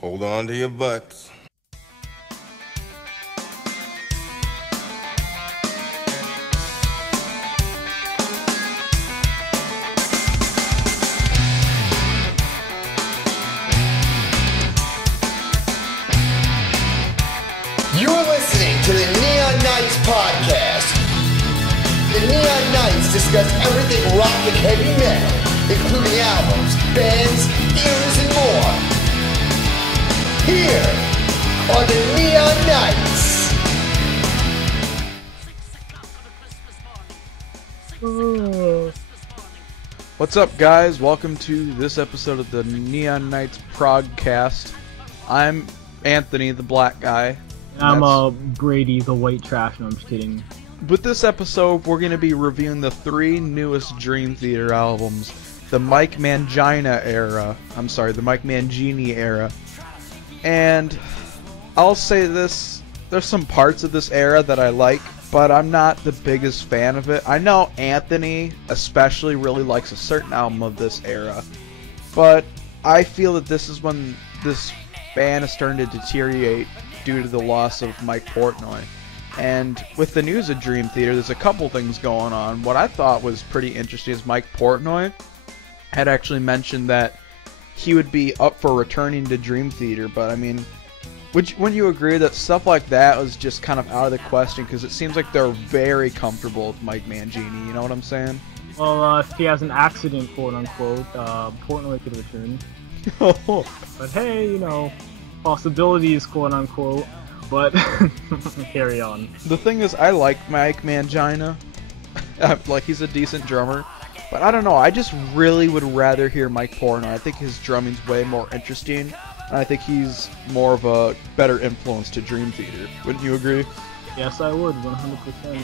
Hold on to your butts. You're listening to the Neon Knights podcast. The Neon Knights discuss everything rock and heavy metal, including albums, bands, eras, and more. Here are the Neon Knights. What's up, guys? Welcome to this episode of the Neon Knights Progcast. I'm Anthony, the black guy. I'm Brady, the white trash. No, I'm just kidding. With this episode, we're going to be reviewing the three newest Dream Theater albums. The Mike Mangina era. The Mike Mangini era. And I'll say this, there's some parts of this era that I like, but I'm not the biggest fan of it. I know Anthony especially really likes a certain album of this era, but I feel that this is when this band is starting to deteriorate due to the loss of Mike Portnoy. And with the news of Dream Theater, there's a couple things going on. What I thought was pretty interesting is Mike Portnoy had actually mentioned that he would be up for returning to Dream Theater, but I mean, wouldn't you agree that stuff like that was just kind of out of the question, because it seems like they're very comfortable with Mike Mangini, you know what I'm saying? Well, if he has an accident, quote unquote, Portnoy could return. But hey, you know, possibilities, quote unquote. But carry on. The thing is, I like Mike Mangina. Like, he's a decent drummer. But I don't know, I just really would rather hear Mike Portnoy. I think his drumming's way more interesting, and I think he's more of a better influence to Dream Theater. Wouldn't you agree? Yes, I would, 100%.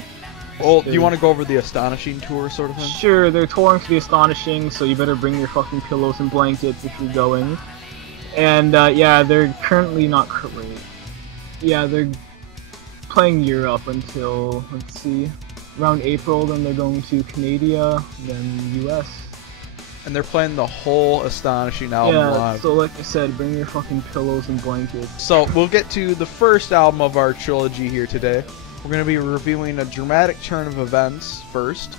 Well, do you want to go over the Astonishing tour sort of thing? Sure, they're touring for the Astonishing, so you better bring your fucking pillows and blankets if you're going. And, yeah, they're currently not great. Yeah, they're playing Europe until, let's see, around April, then they're going to Canada, then US. And they're playing the whole Astonishing album live. So like I said, bring your fucking pillows and blankets. So we'll get to the first album of our trilogy here today. We're going to be reviewing A Dramatic Turn of Events first.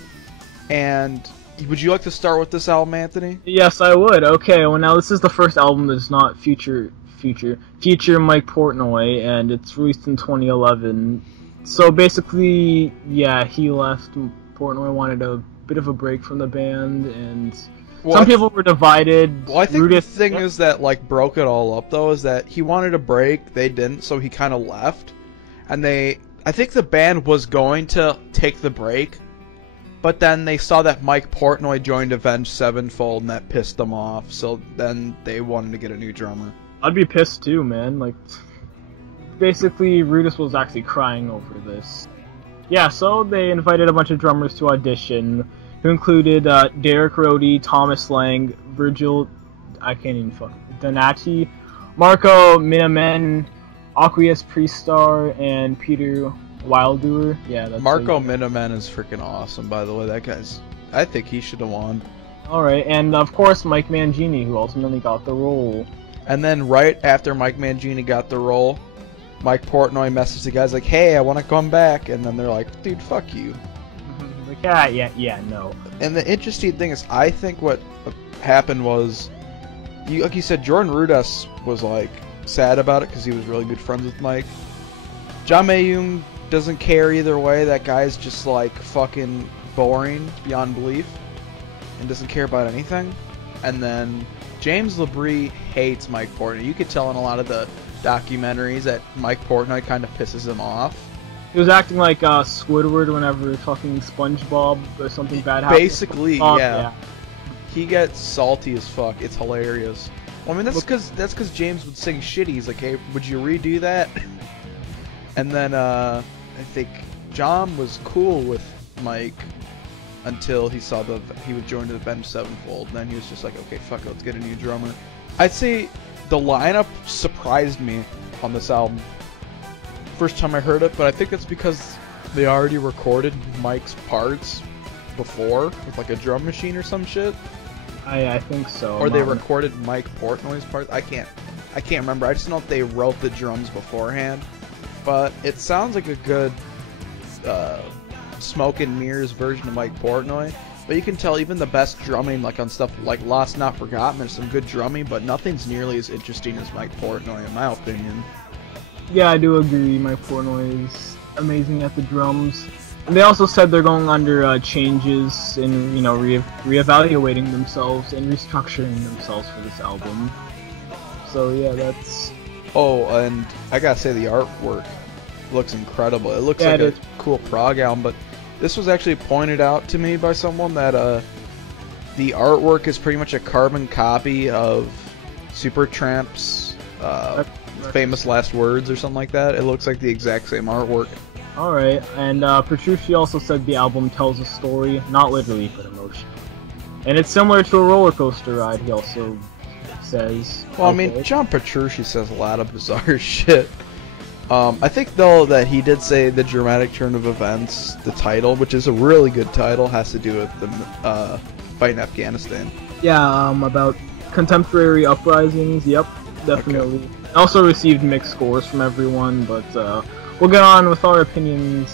And would you like to start with this album, Anthony? Yes, I would. Okay, well now this is the first album that's not feature Mike Portnoy, and it's released in 2011. So basically, yeah, he left. Portnoy wanted a bit of a break from the band, and some people were divided. Well, I think the thing is that, like, broke it all up, though, is that he wanted a break, they didn't, so he kind of left. And I think the band was going to take the break, but then they saw that Mike Portnoy joined Avenged Sevenfold, and that pissed them off, so then they wanted to get a new drummer. I'd be pissed too, man. Like, basically, Rudis was actually crying over this. Yeah, so they invited a bunch of drummers to audition, who included Derek Rohde, Thomas Lang, Virgil, Donati, Marco Miniman, Aqueous Priestar, and Peter Wildoer. Yeah, that's Marco Miniman is freaking awesome, by the way. That guy's, I think he should have won. Alright, and of course Mike Mangini, who ultimately got the role. And then right after Mike Mangini got the role, Mike Portnoy messaged the guys like, hey, I want to come back. And then they're like, dude, fuck you. Like, yeah, no. And the interesting thing is, I think what happened was, like you said, Jordan Rudess was like sad about it because he was really good friends with Mike. John Mayung doesn't care either way. That guy's just like fucking boring beyond belief and doesn't care about anything. And then James Labrie hates Mike Portnoy. You could tell in a lot of the documentaries that Mike Portnoy kind of pisses him off. He was acting like Squidward whenever fucking SpongeBob or something bad happened. Basically, yeah. He gets salty as fuck. It's hilarious. Well, I mean, that's because James would sing shit. He's like, hey, would you redo that? And then I think John was cool with Mike until he saw he would join the Avenged Sevenfold. Then he was just like, okay, fuck it, let's get a new drummer. I'd say the lineup surprised me on this album. First time I heard it, but I think it's because they already recorded Mike's parts before with like a drum machine or some shit. I think so. Or they recorded Mike Portnoy's parts. I I can't remember. I just know that they wrote the drums beforehand. But it sounds like a good Smoke and Mirrors version of Mike Portnoy. But you can tell even the best drumming, like on stuff like Lost Not Forgotten, there's some good drumming, but nothing's nearly as interesting as Mike Portnoy, in my opinion. Yeah, I do agree. Mike Portnoy is amazing at the drums. And they also said they're going under changes and, you know, reevaluating themselves and restructuring themselves for this album. So yeah, that's... Oh, and I gotta say the artwork looks incredible. It looks like a cool prog album, but this was actually pointed out to me by someone that the artwork is pretty much a carbon copy of Supertramp's famous last words or something like that. It looks like the exact same artwork. Alright, and Petrucci also said the album tells a story, not literally, but emotionally. And it's similar to a roller coaster ride, he also says. Well, I mean, John Petrucci says a lot of bizarre shit. I think, though, that he did say the dramatic turn of events, the title, which is a really good title, has to do with the fight in Afghanistan. Yeah, about contemporary uprisings, yep, definitely. Okay. Also received mixed scores from everyone, but we'll get on with our opinions.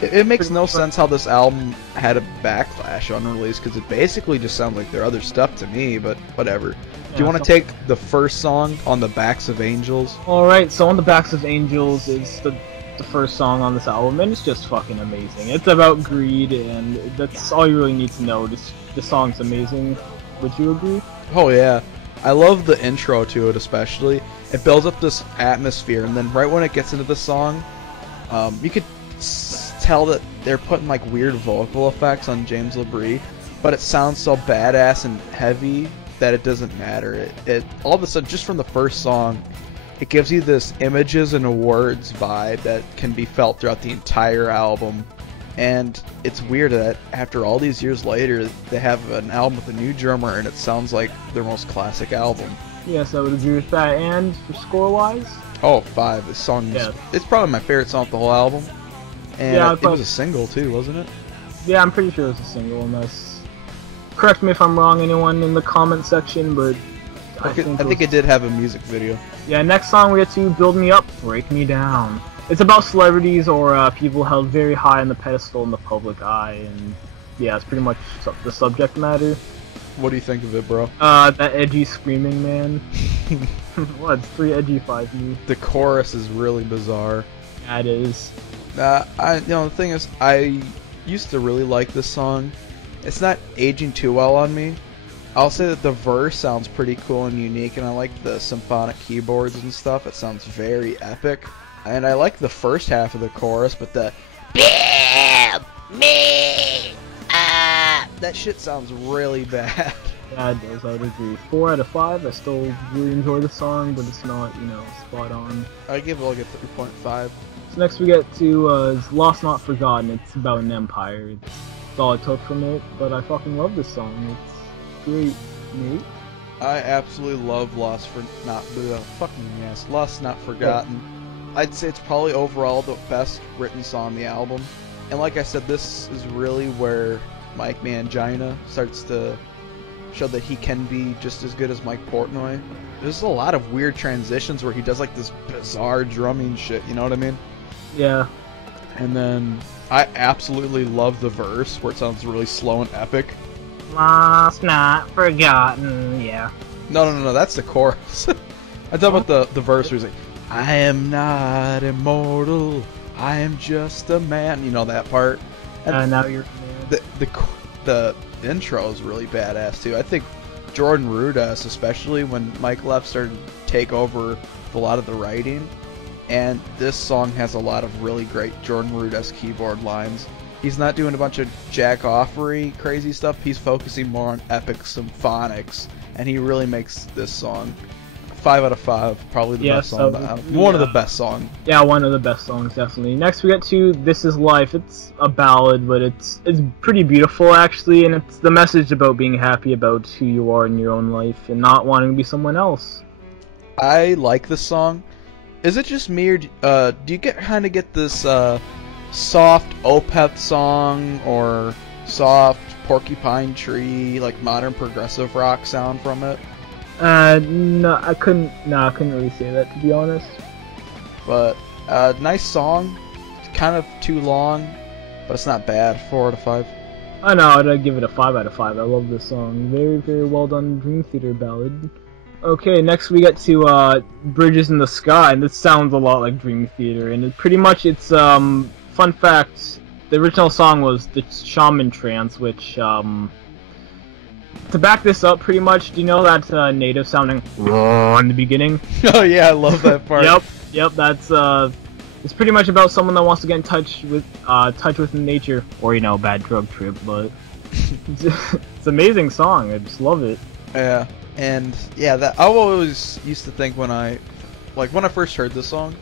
It makes no sense how this album had a backlash on release, because it basically just sounds like their other stuff to me, but whatever. Do you want to take the first song, On the Backs of Angels? Alright, so On the Backs of Angels is the first song on this album, and it's just fucking amazing. It's about greed, and that's all you really need to know. The song's amazing. Would you agree? Oh yeah. I love the intro to it especially. It builds up this atmosphere, and then right when it gets into the song, you could tell that they're putting like weird vocal effects on James LaBrie, but it sounds so badass and heavy that it doesn't matter. It all of a sudden, just from the first song, it gives you this images and words vibe that can be felt throughout the entire album. And it's weird that after all these years later, they have an album with a new drummer and it sounds like their most classic album. Yes, I would agree with that. And for score-wise? Oh, 5. This song is, it's probably my favorite song of the whole album. And yeah, it was a single too, wasn't it? Yeah, I'm pretty sure it was a single, unless... Correct me if I'm wrong, anyone in the comment section, but I think it did have a music video. Yeah, next song we get to Build Me Up, Break Me Down. It's about celebrities or people held very high on the pedestal in the public eye, and yeah, it's pretty much the subject matter. What do you think of it, bro? That edgy screaming man. What? It's pretty edgy 5 The chorus is really bizarre. Yeah, it is. The thing is, I used to really like this song. It's not aging too well on me. I'll say that the verse sounds pretty cool and unique, and I like the symphonic keyboards and stuff. It sounds very epic. And I like the first half of the chorus, but the build me up, that shit sounds really bad. Yeah, it does, I would agree. 4 out of 5, I still really enjoy the song, but it's not, spot on. I give it like a 3.5. So next we get to Lost Not Forgotten. It's about an empire. That's all I took from it, but I fucking love this song. It's great, mate. I absolutely love Lost Not Forgotten. Yeah. I'd say it's probably overall the best written song on the album. And like I said, this is really where Mike Mangina starts to show that he can be just as good as Mike Portnoy. There's a lot of weird transitions where he does like this bizarre drumming shit, you know what I mean? Yeah. And then I absolutely love the verse where it sounds really slow and epic. Lost Not Forgotten, yeah. No, that's the chorus. I thought about the verse where he's like, I am not immortal, I am just a man. You know that part? And now you're the intro is really badass too. I think Jordan Rudess, especially when Mike left, started to take over a lot of the writing. And this song has a lot of really great Jordan Rudess keyboard lines. He's not doing a bunch of jack-offery crazy stuff. He's focusing more on epic symphonics, and he really makes this song 5 out of 5. Probably the best song. One of the best songs. Yeah, one of the best songs, definitely. Next, we get to "This Is Life." It's a ballad, but it's pretty beautiful actually, and it's the message about being happy about who you are in your own life and not wanting to be someone else. I like this song. Is it just me, or do you kind of get this soft Opeth song or soft Porcupine Tree, like modern progressive rock sound from it? No, I couldn't. No, I couldn't really say that, to be honest. But nice song. It's kind of too long, but it's not bad. 4 out of 5. I know, I'd give it a 5 out of 5. I love this song. Very, very well done Dream Theater ballad. Okay, next we get to Bridges in the Sky, and this sounds a lot like Dream Theater. And pretty much it's fun fact. The original song was the Shaman Trance, which to back this up, pretty much. Do you know that native sounding in the beginning? Oh yeah, I love that part. Yep. That's it's pretty much about someone that wants to get in touch with nature, or bad drug trip. But it's an amazing song. I just love it. Yeah, and yeah, that I always used to think when I first heard this song,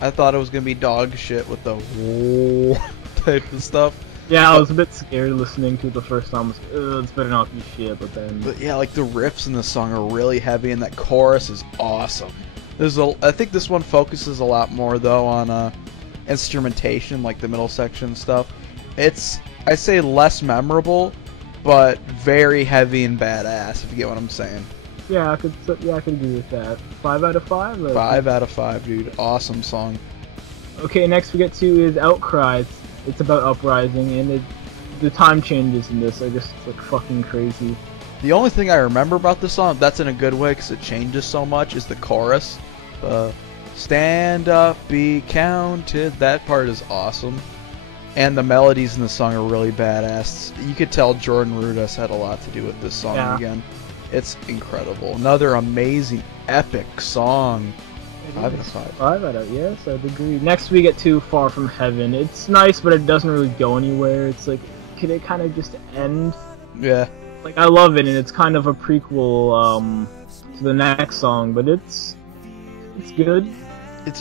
I thought it was gonna be dog shit with the whoa type of stuff. Yeah, I was a bit scared listening to it the first time. I was like, it's better not be shit, but yeah, like the riffs in this song are really heavy, and that chorus is awesome. I think this one focuses a lot more though on instrumentation, like the middle section stuff. It's, I say, less memorable, but very heavy and badass. If you get what I'm saying. Yeah, I could agree with that. 5 out of 5. 5 out of 5, dude. Awesome song. Okay, next we get to is Outcry. It's about uprising, and the time changes in this are just like fucking crazy. The only thing I remember about this song, that's in a good way because it changes so much, is the chorus. Stand up, be counted. That part is awesome. And the melodies in the song are really badass. You could tell Jordan Rudess had a lot to do with this song again. It's incredible. Another amazing, epic song. 5 out of 5. 5 out of, yes, I'd agree. Next we get to Far From Heaven. It's nice, but it doesn't really go anywhere. It's like, could it kind of just end? Yeah. Like, I love it, and it's kind of a prequel to the next song, but it's good.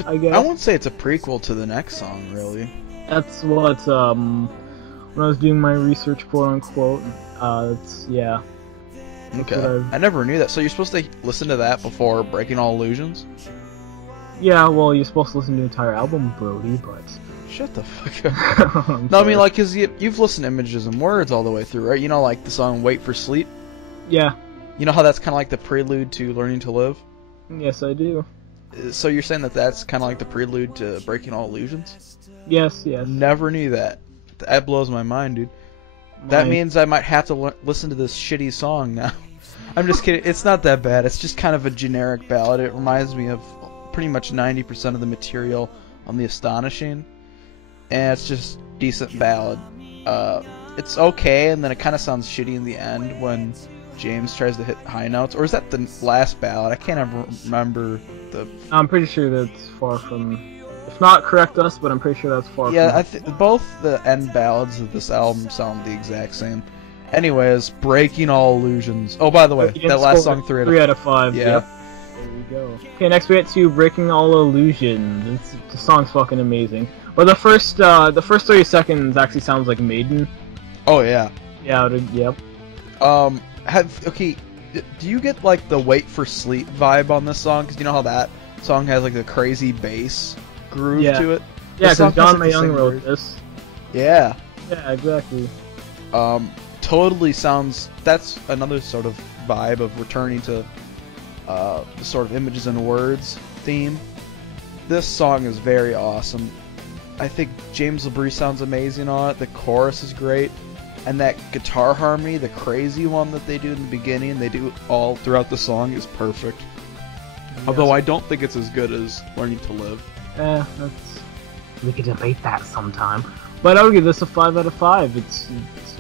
I guess. I won't say it's a prequel to the next song, really. That's what when I was doing my research, quote unquote. Yeah. Okay. I never knew that. So you're supposed to listen to that before Breaking All Illusions? Yeah, well, you're supposed to listen to the entire album, Brody, but... Shut the fuck up. No, I mean, like, because you've listened to Images and Words all the way through, right? You know, like, the song Wait for Sleep? Yeah. You know how that's kind of like the prelude to Learning to Live? Yes, I do. So you're saying that that's kind of like the prelude to Breaking All Illusions? Yes. Never knew that. That blows my mind, dude. That means I might have to listen to this shitty song now. I'm just kidding. It's not that bad. It's just kind of a generic ballad. It reminds me of pretty much 90% of the material on the Astonishing. And it's just decent ballad. It's okay, and then it kind of sounds shitty in the end when James tries to hit high notes. Or is that the last ballad? I can't ever remember the... I'm pretty sure that's Far From... If not, correct us, but I'm pretty sure that's Far From... Yeah, both the end ballads of this album sound the exact same. Anyways, Breaking All Illusions. Oh, by the way, that last song, 3 out of 5. Yeah. Yep. There we go. Okay, next we get to Breaking All Illusions. The song's fucking amazing. Well, the first 30 seconds actually sounds like Maiden. Oh yeah. Yeah. Yep. Okay, do you get like the Wait for Sleep vibe on this song? Because you know how that song has like the crazy bass groove to it. Yeah, because John Mayung wrote this. Yeah. Yeah, exactly. Totally sounds. That's another sort of vibe of returning to the sort of Images and Words theme. This song is very awesome. I think James LaBrie sounds amazing on it. The chorus is great. And that guitar harmony, the crazy one that they do in the beginning, they do all throughout the song, is perfect. Yes. Although I don't think it's as good as Learning to Live. We could debate that sometime. But I would give this a 5 out of 5. It's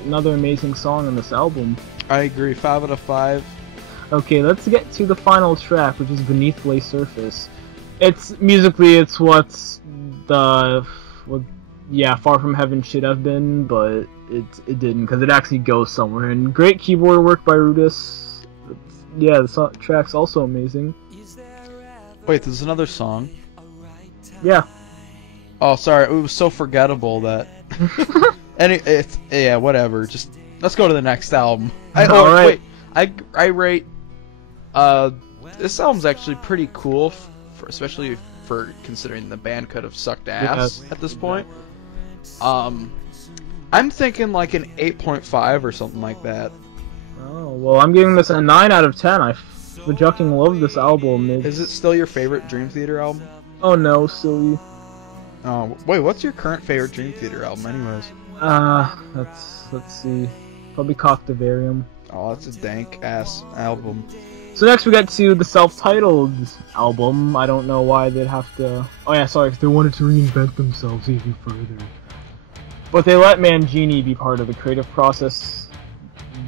another amazing song on this album. I agree, 5 out of 5. Okay, let's get to the final track, which is Beneath Lay Surface. It's musically, it's what's the Far From Heaven should have been, but it didn't, because it actually goes somewhere. And great keyboard work by Rudess. The track's also amazing. Wait, there's another song. Yeah. Oh, sorry, it was so forgettable that. Whatever. Just let's go to the next album. Alright. Wait, I rate. This album's actually pretty cool, especially for considering the band could have sucked ass at this point. I'm thinking like an 8.5 or something like that. Oh, well, I'm giving this a 9 out of 10. fucking love this album. Is it still your favorite Dream Theater album? Oh no, silly. Oh, wait, what's your current favorite Dream Theater album, anyways? Let's see. Probably Coctavarium. Oh, that's a dank-ass album. So next we get to the self-titled album. I don't know why they'd have to... Oh yeah, sorry, if they wanted to reinvent themselves even further. But they let Mangini be part of the creative process.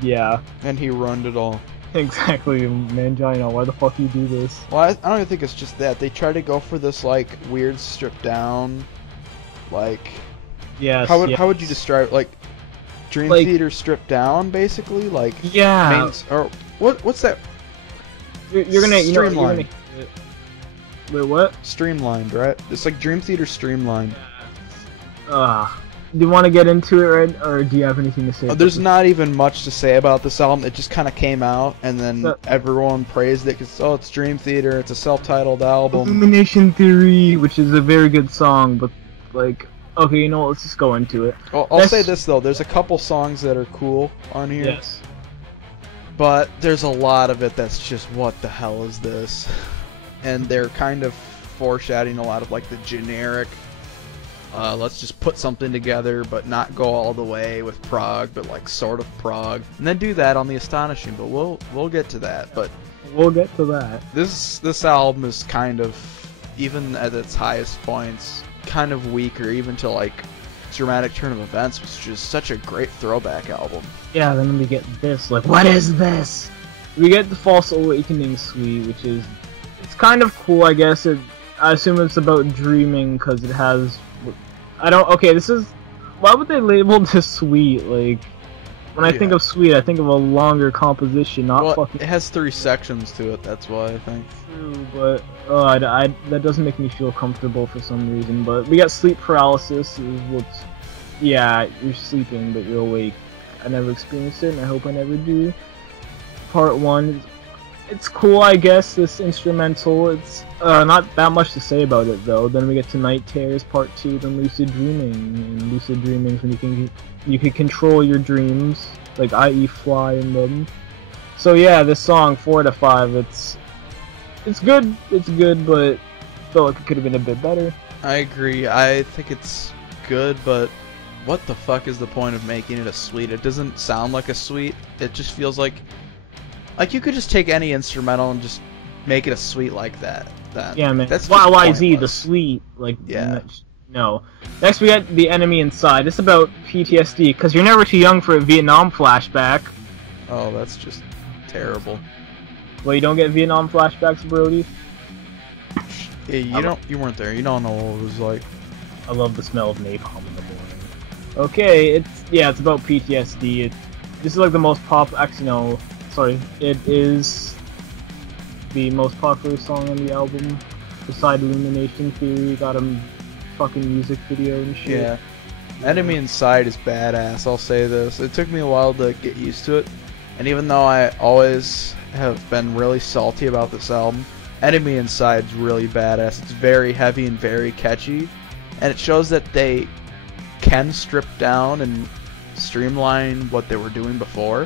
Yeah. And he ruined it all. Exactly, Mangina, why the fuck you do this? Well, I don't even think it's just that. They try to go for this, like, weird stripped down, like... Yes, how would you describe, like, Dream Theater stripped down, basically? Like... Yeah. Or, what's that? You're gonna... Streamlined. Wait, what? Streamlined, right? It's like Dream Theater streamlined. Do you want to get into it, right? Or do you have anything to say? There's not even much to say about this album. It just kind of came out, and then everyone praised it because, oh, it's Dream Theater, it's a self-titled album. Illumination Theory, which is a very good song, but, like, okay, you know what, let's just go into it. Well, I'll say this, though. There's a couple songs that are cool on here. Yes. But there's a lot of it that's just, what the hell is this? And they're kind of foreshadowing a lot of, like, the generic... let's just put something together, but not go all the way with prog, but like sort of prog, and then do that on the Astonishing. But we'll get to that. But we'll get to that. This album is kind of, even at its highest points, kind of weaker, even to like Dramatic Turn of Events, which is just such a great throwback album. Yeah, then we get this. Like, what is this? We get the False Awakening Suite, which is it's kind of cool, I guess. I assume it's about dreaming because it has. Okay, this is... Why would they label this suite? Like, when I think of suite, I think of a longer composition, not fucking... it has 3 sections to it, that's why, I think. True, but... that doesn't make me feel comfortable for some reason, but we got sleep paralysis, is what's... Yeah, you're sleeping, but you're awake. I never experienced it, and I hope I never do. Part 1... It's cool, I guess, this instrumental. It's not that much to say about it, though. Then we get to Night Terrors Part 2, then Lucid Dreaming. And Lucid Dreaming is when you can control your dreams, like i.e. fly in them. So yeah, this song, 4 out of 5, it's good, but I felt like it could have been a bit better. I agree. I think it's good, but what the fuck is the point of making it a suite? It doesn't sound like a suite. It just feels like you could just take any instrumental and just make it a suite like that. Then. Yeah, man. That's YYZ, the suite. Like, yeah. No. Next we got The Enemy Inside. It's about PTSD, because you're never too young for a Vietnam flashback. Oh, that's just terrible. Well, you don't get Vietnam flashbacks, Brody? Yeah, you weren't there. You don't know what it was like. I love the smell of napalm in the morning. Okay, it's about PTSD. This is like the most it is the most popular song on the album, beside Illumination Theory. Got a fucking music video and shit. Yeah. Enemy Inside is badass, I'll say this. It took me a while to get used to it, and even though I always have been really salty about this album, Enemy Inside's really badass. It's very heavy and very catchy, and it shows that they can strip down and streamline what they were doing before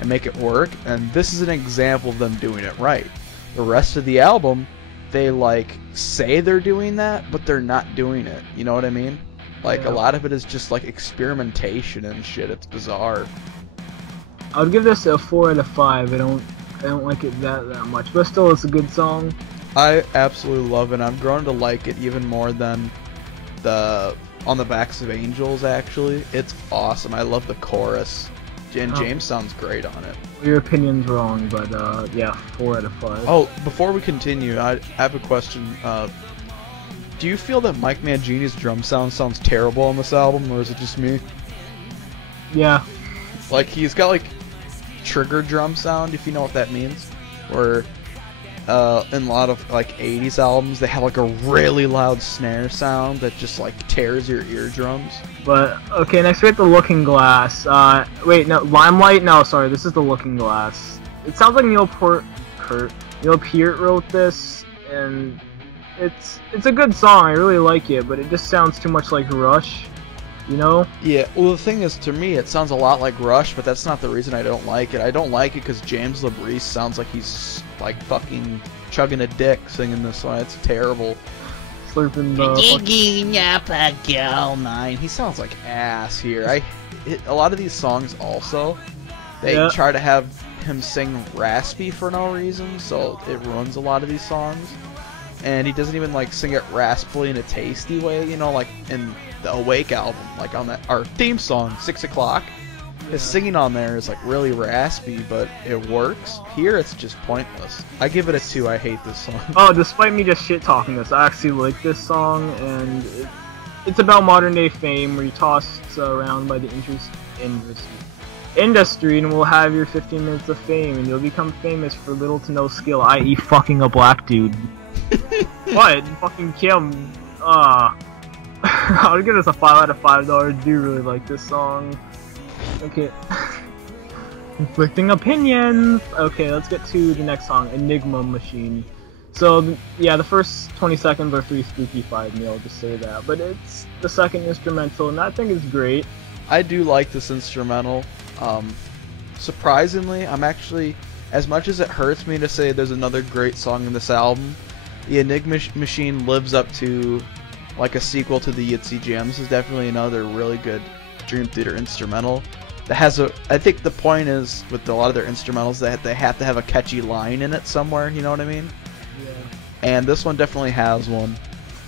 and make it work, and this is an example of them doing it right. The rest of the album, they like say they're doing that, but they're not doing it. You know what I mean? Like, a lot of it is just like experimentation and shit. It's bizarre. I would give this a 4 out of 5. I don't like it that much, but still, it's a good song. I absolutely love it. I'm growing to like it even more than the On the Backs of Angels. Actually, it's awesome. I love the chorus. And James sounds great on it. Your opinion's wrong, but yeah, 4 out of 5. Oh, before we continue, I have a question. Do you feel that Mike Mangini's drum sound sounds terrible on this album, or is it just me? Yeah. Like, he's got like trigger drum sound, if you know what that means. Where in a lot of like 80s albums, they have like a really loud snare sound that just like tears your eardrums. But okay, next we have The Looking Glass. Wait, no, Limelight. No, sorry, this is The Looking Glass. It sounds like Neil Peart wrote this, and it's a good song. I really like it, but it just sounds too much like Rush. You know? Yeah, well the thing is, to me, it sounds a lot like Rush, but that's not the reason I don't like it. I don't like it because James LaBrie sounds like he's, like, fucking chugging a dick singing this song. It's terrible. Slurping the... He sounds like ass here. A lot of these songs also, they try to have him sing raspy for no reason, so it ruins a lot of these songs. And he doesn't even, like, sing it raspily in a tasty way, you know, like in the Awake album, like on our theme song, 6 o'clock. His singing on there is, like, really raspy, but it works. Here, it's just pointless. I give it a 2. I hate this song. Oh, despite me just shit-talking this, I actually like this song, and it's about modern-day fame, where you tossed around by the industry, and will have your 15 minutes of fame, and you'll become famous for little to no skill, i.e. fucking a black dude. What? Fucking Kim. I'll give this a 5 out of 5 though. I do really like this song. Okay. Conflicting opinions! Okay, let's get to the next song, Enigma Machine. So, yeah, the first 20 seconds are 3 spooky 5 me, I'll just say that. But it's the second instrumental, and I think it's great. I do like this instrumental. Surprisingly, I'm actually, as much as it hurts me to say there's another great song in this album, the Enigma Machine lives up to, like, a sequel to the Yitzy Gems. Is definitely another really good Dream Theater instrumental that has I think the point is, with a lot of their instrumentals, that they have to have a catchy line in it somewhere, you know what I mean? Yeah. And this one definitely has one.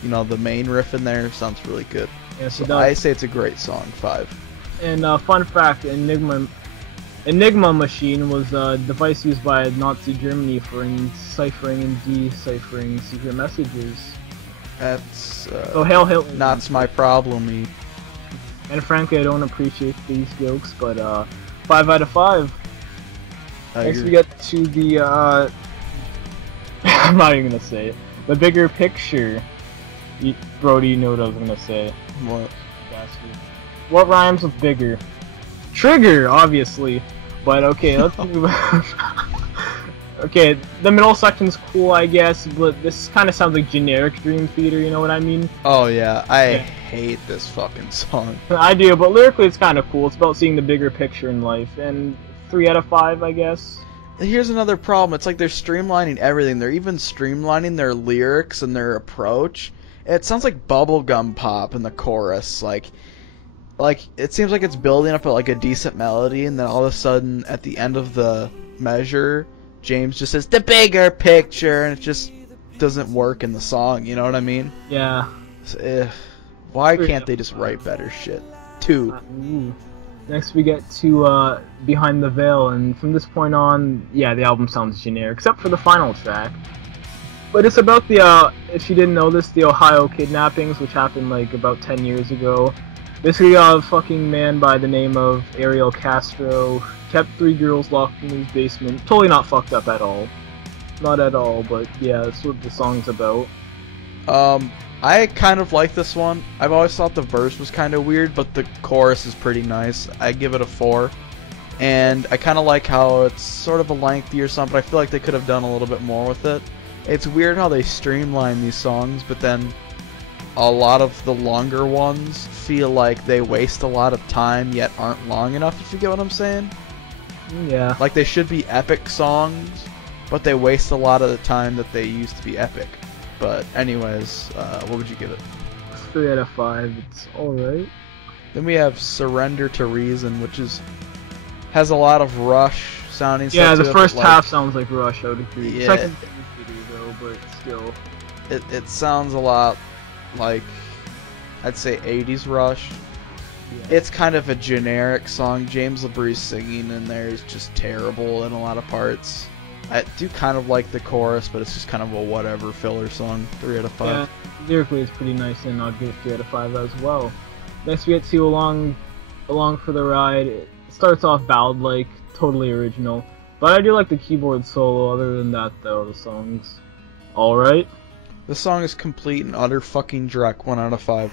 You know, the main riff in there sounds really good. Yes, so I say it's a great song, 5. And fun fact, Enigma Machine was a device used by Nazi Germany for enciphering and deciphering secret messages. That's so Hail Hitler. Not my problem. And frankly, I don't appreciate these jokes, but 5 out of 5. Next we get to the I'm not even gonna say it. The bigger picture. Brody, you know what I was gonna say. What? What rhymes with bigger? Trigger, obviously. But okay, let's move on. Okay, the middle section's cool, I guess, but this kind of sounds like generic Dream Theater, you know what I mean? Oh yeah, I hate this fucking song. I do, but lyrically it's kind of cool. It's about seeing the bigger picture in life, and 3 out of 5, I guess. Here's another problem. It's like they're streamlining everything. They're even streamlining their lyrics and their approach. It sounds like bubblegum pop in the chorus, like it seems like it's building up like a decent melody, and then all of a sudden at the end of the measure, James just says the bigger picture, and it just doesn't work in the song, you know what I mean? Yeah. So, why can't they just write better shit? 2. Next we get to Behind the Veil, and from this point on, yeah, the album sounds generic, except for the final track. But it's about the, if you didn't know this, the Ohio kidnappings, which happened like about 10 years ago. Basically, a fucking man by the name of Ariel Castro kept 3 girls locked in his basement. Totally not fucked up at all. Not at all, but yeah, that's what the song's about. I kind of like this one. I've always thought the verse was kind of weird, but the chorus is pretty nice. I give it a 4. And I kind of like how it's sort of a lengthier song, but I feel like they could have done a little bit more with it. It's weird how they streamline these songs, but then a lot of the longer ones feel like they waste a lot of time yet aren't long enough, if you get what I'm saying. Yeah. Like they should be epic songs, but they waste a lot of the time that they used to be epic. But anyways, what would you give it? 3 out of 5. It's alright. Then we have Surrender to Reason, which has a lot of Rush sounding stuff. Yeah, the to first it, half sounds like Rush, I would agree. Yeah. Second though, but still. It sounds a lot like, I'd say 80s Rush. Yeah. It's kind of a generic song. James LaBrie's singing in there is just terrible in a lot of parts. I do kind of like the chorus, but it's just kind of a whatever filler song. 3 out of 5. Yeah, lyrically it's pretty nice, and I'll give it 3 out of 5 as well. Next we get to Along for the Ride. It starts off ballad-like, totally original. But I do like the keyboard solo. Other than that, though, the song's alright. The song is complete and utter fucking dreck. 1 out of 5.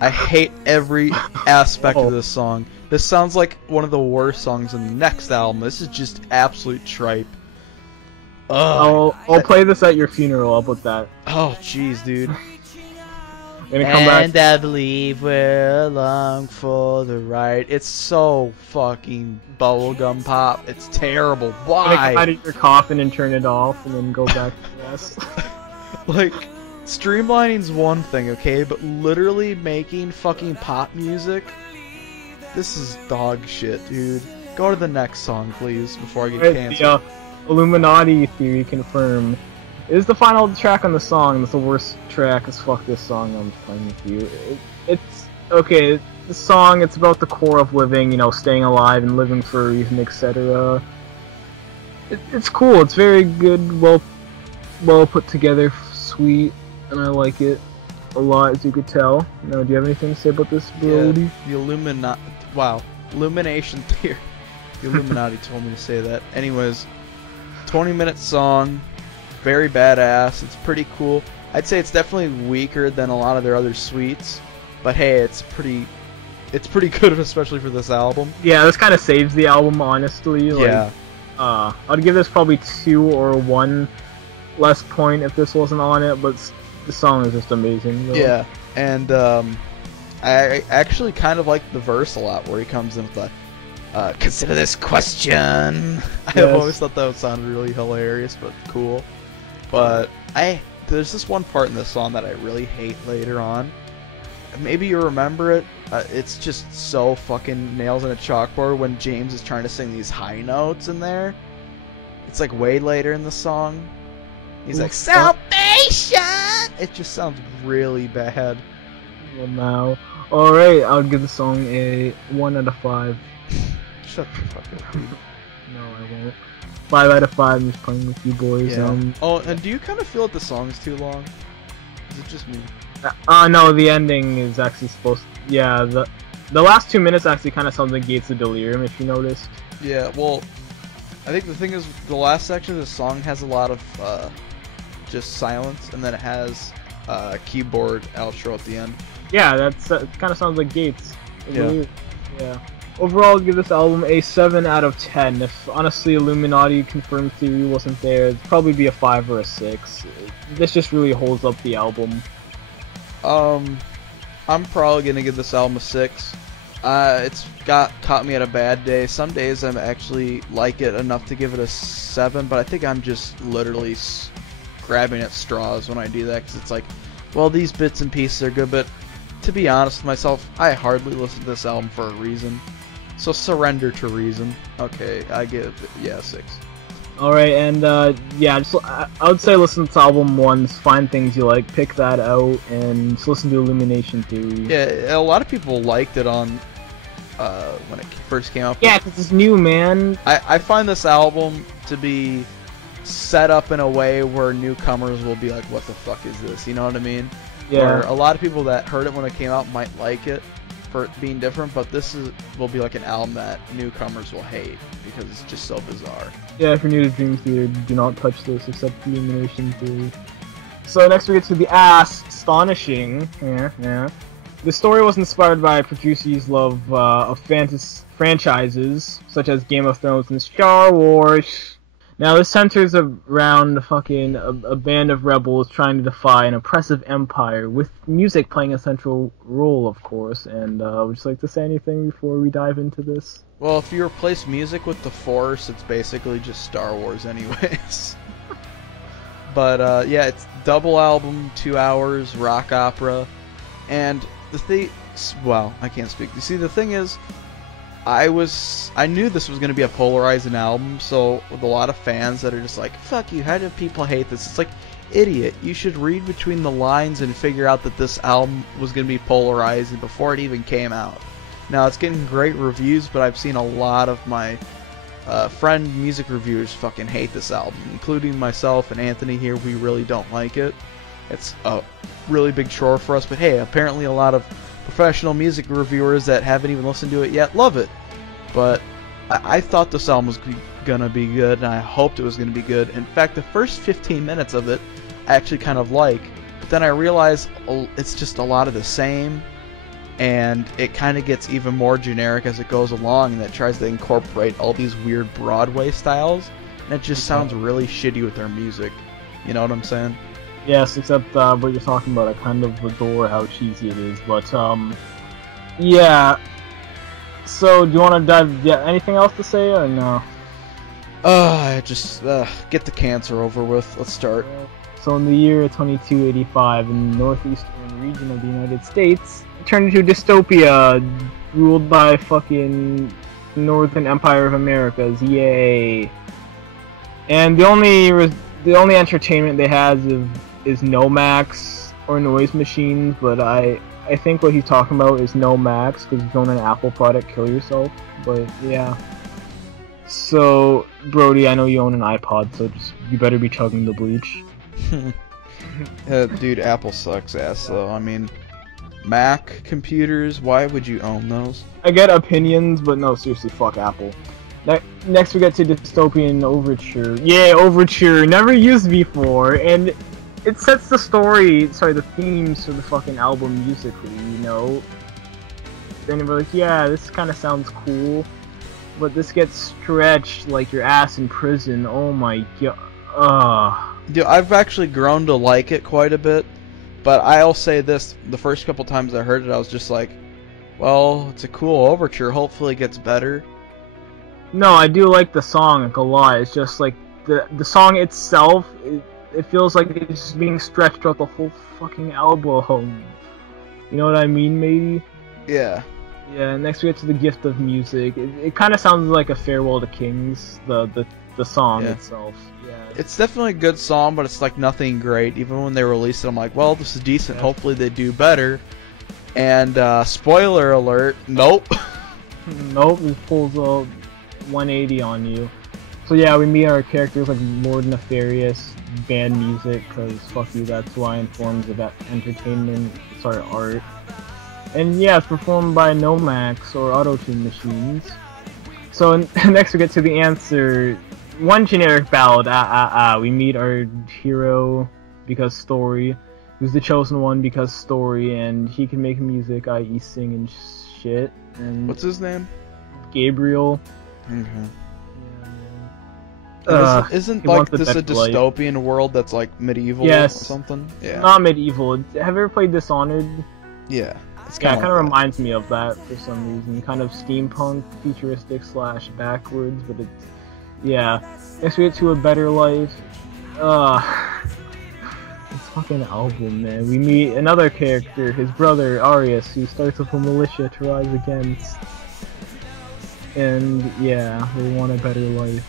I hate every aspect of this song. This sounds like one of the worst songs in the next album. This is just absolute tripe. I'll play this at your funeral, I'll put that. Oh, jeez, dude. Gonna come back. And I believe we're along for the ride. It's so fucking bubblegum pop. It's terrible. Gonna come Why? out of your coffin and turn it off, and then go back to the rest. Like, streamlining's one thing, okay? But literally making fucking pop music, this is dog shit, dude. Go to the next song, please, before I get canceled. The Illuminati theory confirmed. It is the final track on the song. It's the worst track. It's fuck this song I'm playing with you. It's okay. The song. It's about the core of living. You know, staying alive and living for a reason, etc. It's cool. It's very good. Well put together. Sweet, and I like it a lot, as you could tell. Now, do you have anything to say about this, Brody? Yeah, Illumination theory. The Illuminati told me to say that. Anyways, 20-minute song. Very badass. It's pretty cool. I'd say it's definitely weaker than a lot of their other suites, but hey, it's pretty good, especially for this album. Yeah, this kind of saves the album, honestly. Yeah. I'd give this probably 2 or 1 less point if this wasn't on it, but the song is just amazing. Really. Yeah, and I actually kind of like the verse a lot, where he comes in with the consider this question. Yes. I've always thought that would sound really hilarious, but cool. But there's this one part in the song that I really hate later on. Maybe you remember it. It's just so fucking nails in a chalkboard when James is trying to sing these high notes in there. It's like way later in the song. He's like, salvation! It just sounds really bad. Well, now. Alright, I'll give the song a 1 out of 5. Shut the fuck up, dude. No, I won't. 5 out of 5, I'm just playing with you boys. Yeah. Oh, and do you kind of feel like the song's too long? Is it just me? No, the ending is actually supposed to... Yeah, the last 2 minutes actually kind of sounds like Gates of Delirium, if you noticed. Yeah, well, I think the thing is, the last section of the song has a lot of just silence, and then it has keyboard outro at the end. Yeah, it kind of sounds like Gates. Yeah. Yeah. Overall, I'd give this album a 7 out of 10. If, honestly, Illuminati confirmed theory wasn't there, it'd probably be a 5 or a 6. This just really holds up the album. I'm probably gonna give this album a 6. It's caught me at a bad day. Some days I'm actually like it enough to give it a 7, but I think I'm just literally grabbing at straws when I do that, because it's like, well, these bits and pieces are good, but to be honest with myself, I hardly listen to this album for a reason. So surrender to reason. Okay, I give it, 6. Alright, and yeah, I would say listen to album 1, find things you like, pick that out, and just listen to Illumination Theory. Yeah, a lot of people liked it on when it first came out. Yeah, because it's new, man. I find this album to be set up in a way where newcomers will be like, what the fuck is this? You know what I mean? Yeah. Where a lot of people that heard it when it came out might like it for it being different, but will be like an album that newcomers will hate because it's just so bizarre. Yeah, if you're new to Dream Theater, do not touch this except Illumination Theory. So next we get to the Astonishing. Yeah. The story was inspired by producers' love of franchises such as Game of Thrones and Star Wars. Now this centers around a band of rebels trying to defy an oppressive empire, with music playing a central role, of course. And would you like to say anything before we dive into this? Well, if you replace music with the Force, it's basically just Star Wars anyways. But yeah, it's double album, 2 hours, rock opera, and well, I can't speak. You see, the thing is, I knew this was going to be a polarizing album, so with a lot of fans that are just like, fuck you, how do people hate this? It's like, idiot, you should read between the lines and figure out that this album was going to be polarizing before it even came out. Now, it's getting great reviews, but I've seen a lot of my friend music reviewers fucking hate this album, including myself and Anthony here. We really don't like it. It's a really big chore for us, but hey, apparently a lot of professional music reviewers that haven't even listened to it yet love it. But I thought this album was gonna be good, and I hoped it was gonna be good. In fact, the first 15 minutes of it I actually kind of like, but then I realized it's just a lot of the same, and it kind of gets even more generic as it goes along, and it tries to incorporate all these weird Broadway styles, and it just sounds really shitty with their music. You know what I'm saying? Yes, except what you're talking about, I kind of adore how cheesy it is, but yeah. So, do you want to dive? Yeah, anything else to say or no? Just get the cancer over with. Let's start. So, in the year 2285, in the northeastern region of the United States, it turned into a dystopia ruled by fucking Northern Empire of Americas. Yay! And the only entertainment they have is Nomax or noise machines, but I think what he's talking about is Nomax, because if you own an Apple product, kill yourself. But yeah. So, Brody, I know you own an iPod, so you better be chugging the bleach. Dude, Apple sucks ass though. I mean, Mac computers, why would you own those? I get opinions, but no, seriously, fuck Apple. Next we get to Dystopian Overture. Yeah, Overture, never used before, and it sets the the themes for the fucking album musically, you know? Then you're like, yeah, this kind of sounds cool, but this gets stretched like your ass in prison. Oh my god. Dude, I've actually grown to like it quite a bit, but I'll say this, the first couple times I heard it, I was just like, well, it's a cool overture, hopefully it gets better. No, I do like the song like, a lot. It's just like the song itself, it feels like it's just being stretched throughout the whole fucking album. You know what I mean, maybe? Yeah. Yeah, next we get to the Gift of Music. It kind of sounds like a Farewell to Kings, the song itself. Yeah. It's definitely a good song, but it's like nothing great. Even when they released it, I'm like, well, this is decent. Yeah. Hopefully they do better. And spoiler alert, nope. Nope, it pulls a 180 on you. So yeah, we meet our characters like Lord Nefarious, band music, because fuck you, that's why in forms of entertainment, art. And yeah, it's performed by Nomax or Auto-Tune machines. So next we get to the answer. One generic ballad, we meet our hero because story, who's the chosen one because story, and he can make music, i.e. sing and shit. And what's his name? Gabriel. Mm-hmm. Isn't like this a dystopian world that's like medieval or something? Yeah. Not medieval. Have you ever played Dishonored? Yeah. It kind of reminds me of that for some reason. Kind of steampunk, futuristic / backwards, but it's Next we get to A Better Life. This fucking album, man. We meet another character, his brother Arius, who starts with a militia to rise against. And yeah, they want a better life.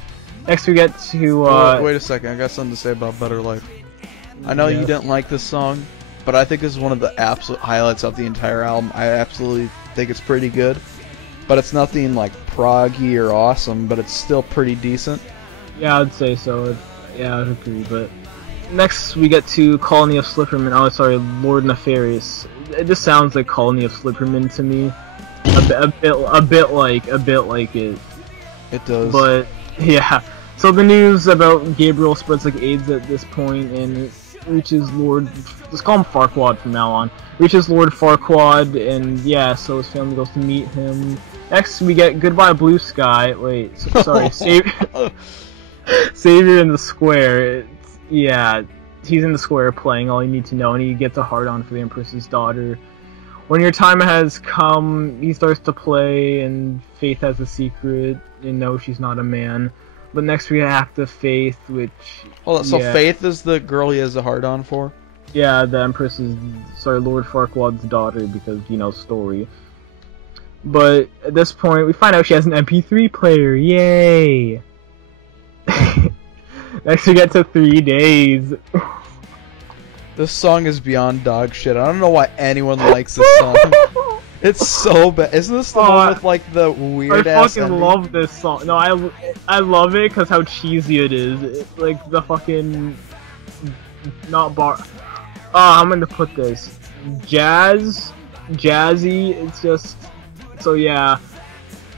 Next we get to wait a second, I got something to say about Better Life. I know you didn't like this song, but I think this is one of the absolute highlights of the entire album. I absolutely think it's pretty good. But it's nothing like proggy or awesome, but it's still pretty decent. Yeah, I'd say so. Yeah, I'd agree, but next we get to Colony of Slipperman. Oh, sorry, Lord Nefarious. It just sounds like Colony of Slipperman to me. A bit like it. It does. But yeah. So the news about Gabriel spreads like AIDS at this point, and it reaches Lord. Let's call him Farquaad from now on. Reaches Lord Farquaad, and yeah, so his family goes to meet him. Next, we get Goodbye Blue Sky. Wait, sorry, Savior in the Square. He's in the square playing All You Need to Know, and he gets a hard-on for the Empress's daughter. When your time has come, he starts to play, and Faith has a secret, and no, she's not a man. But next we have to Faith, which... Hold on, so Faith is the girl he has a hard-on for? Yeah, the Empress is, Lord Farquaad's daughter, because, story. But at this point, we find out she has an MP3 player. Yay! Next we get to 3 Days. This song is beyond dog shit. I don't know why anyone likes this song. It's so bad. Isn't this the one with like the weird ass I fucking love this song. No, I love it because how cheesy it is. Like the fucking... Not bar... I'm gonna put this. Jazzy, it's just... So yeah,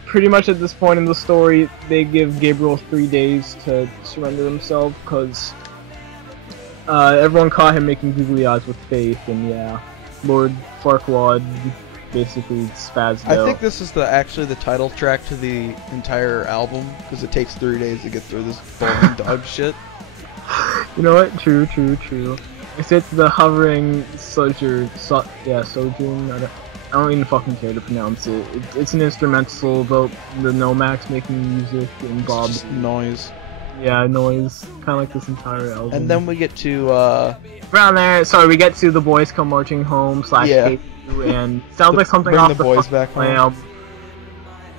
pretty much at this point in the story, they give Gabriel 3 days to surrender himself, because everyone caught him making googly eyes with Faith, and yeah, Lord Farquaad basically spazzed out. I think this is actually the title track to the entire album, because it takes 3 days to get through this boring dog shit. You know what? True. If it's the hovering Sojourn, I don't even fucking care to pronounce it. It's an instrumental about the Nomax making music and Bob. It's just noise. Yeah, noise. Kind of like this entire album. And then we get to, around there, sorry, we get to The Boys Come Marching Home / Hey You, and sounds like something off the Boys Back Home.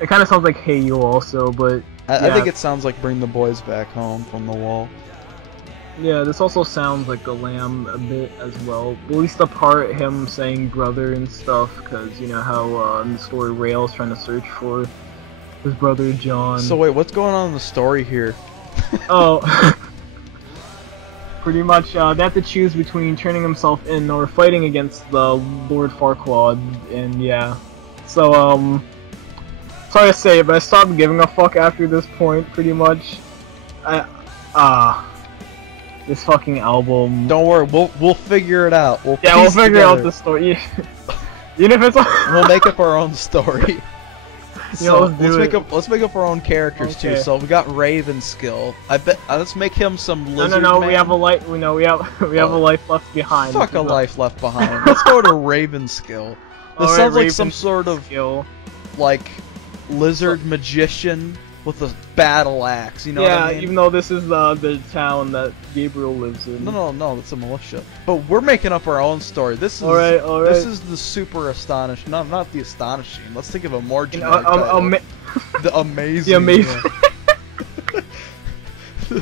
It kind of sounds like Hey You also, but... I think it sounds like Bring the Boys Back Home from The Wall. Yeah, this also sounds like a Lamb a bit as well. At least the part him saying brother and stuff, because you know how in the story Rail's trying to search for his brother John. So wait, what's going on in the story here? Oh, pretty much they have to choose between turning himself in or fighting against the Lord Farquaad, and yeah. So sorry to say it, but I stopped giving a fuck after this point, pretty much. This fucking album. Don't worry, we'll figure it out. We'll figure out the story. Even if it's we'll make up our own story. So yeah, let's make up our own characters too. So we got Ravenskill. I bet let's make him some lizard No, man. we have a life. We have a life left behind. Fuck a life left behind. Let's go to Ravenskill. This sounds like some sort of like lizard magician with a battle axe, you know what I mean? Even though this is the town that Gabriel lives in. No, that's a militia. But we're making up our own story. This is alright. This is the super astonishing. No, not the astonishing. Let's think of a more generic title. The amazing. The amazing.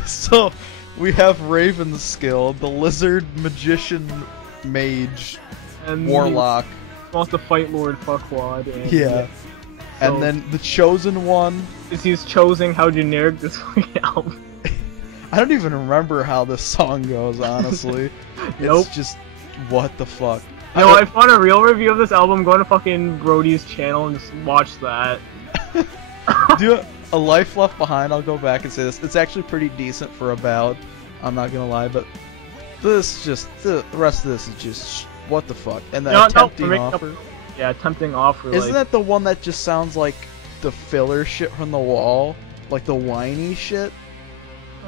So we have Ravenskill, the lizard magician mage and warlock. He wants to fight Lord Fuckwad. And, yeah. And then the chosen one. He's choosing how generic this fucking album. I don't even remember how this song goes, honestly. Nope. It's just what the fuck. You know, I found a real review of this album. Go to fucking Brody's channel and just watch that. Do a Life Left Behind. I'll go back and say this. It's actually pretty decent for a ballad. I'm not gonna lie, but the rest of this is just what the fuck. And the Tempting Offer. Yeah, Tempting Offer. Isn't that the one that just sounds like the filler shit from The Wall? Like the whiny shit?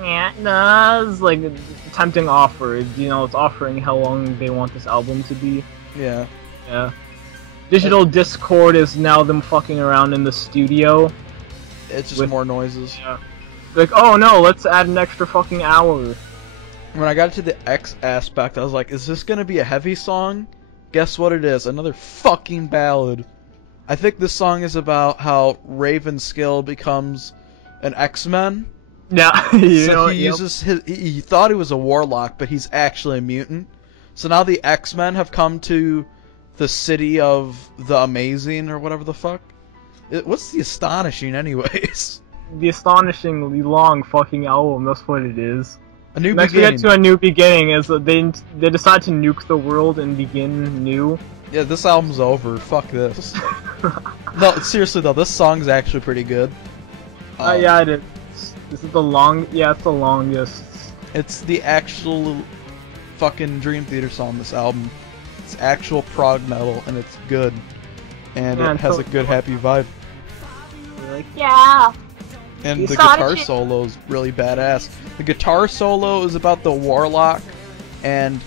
Yeah, no, it's like Tempting Offer. You know, it's offering how long they want this album to be. Yeah. Yeah. Digital Discord is now them fucking around in the studio. It's just more noises. Yeah. Like, oh no, let's add an extra fucking hour. When I got to the X aspect, I was like, is this gonna be a heavy song? Guess what it is? Another fucking ballad. I think this song is about how Ravenskill becomes an X-Men. Yeah, he thought he was a warlock, but he's actually a mutant. So now the X-Men have come to the city of the Amazing, or whatever the fuck. What's the Astonishing, anyways? The Astonishingly long fucking album, that's what it is. A new Next beginning. we get to a new beginning, is that they decide to nuke the world and begin new. Yeah, this album's over. Fuck this. No, seriously though, this song's actually pretty good. Yeah, it is. This is the it's the longest. It's the actual fucking Dream Theater song, this album. It's actual prog metal, and it's good. And it has a good, happy vibe. You're like, yeah! And the guitar solo is really badass. The guitar solo is about the warlock, and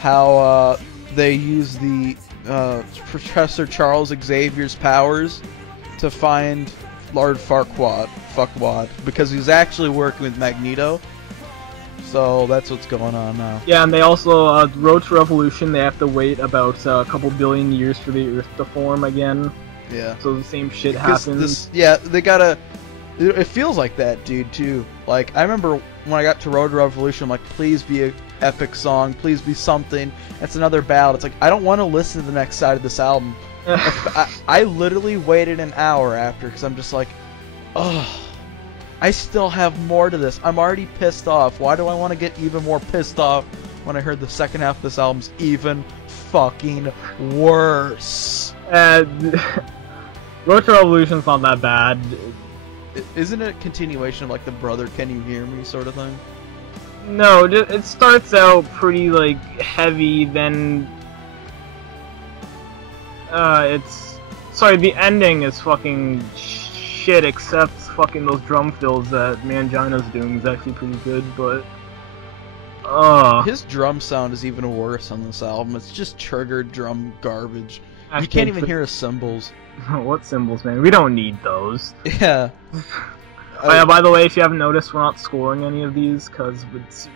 how they use the Professor Charles Xavier's powers to find Lord Farquaad, because he's actually working with Magneto. So that's what's going on now. Yeah, and they also, Road to Revolution, they have to wait about a couple billion years for the Earth to form again. Yeah. So the same shit happens. They gotta... It feels like that, dude, too. Like, I remember when I got to Road to Revolution, I'm like, please be an epic song, please be something. It's another ballad. It's like, I don't want to listen to the next side of this album. I literally waited an hour after, because I'm just like, ugh, I still have more to this. I'm already pissed off. Why do I want to get even more pissed off when I heard the second half of this album's even fucking worse? Road to Revolution's not that bad. Isn't it a continuation of like the Brother Can You Hear Me sort of thing? No, it starts out pretty like heavy, then the ending is fucking shit, except fucking those drum fills that Mangina's doing is actually pretty good, but His drum sound is even worse on this album. It's just triggered drum garbage. You Actually, can't even hear his cymbals. What cymbals, man? We don't need those. Yeah. Oh, yeah, by the way, if you haven't noticed, we're not scoring any of these, because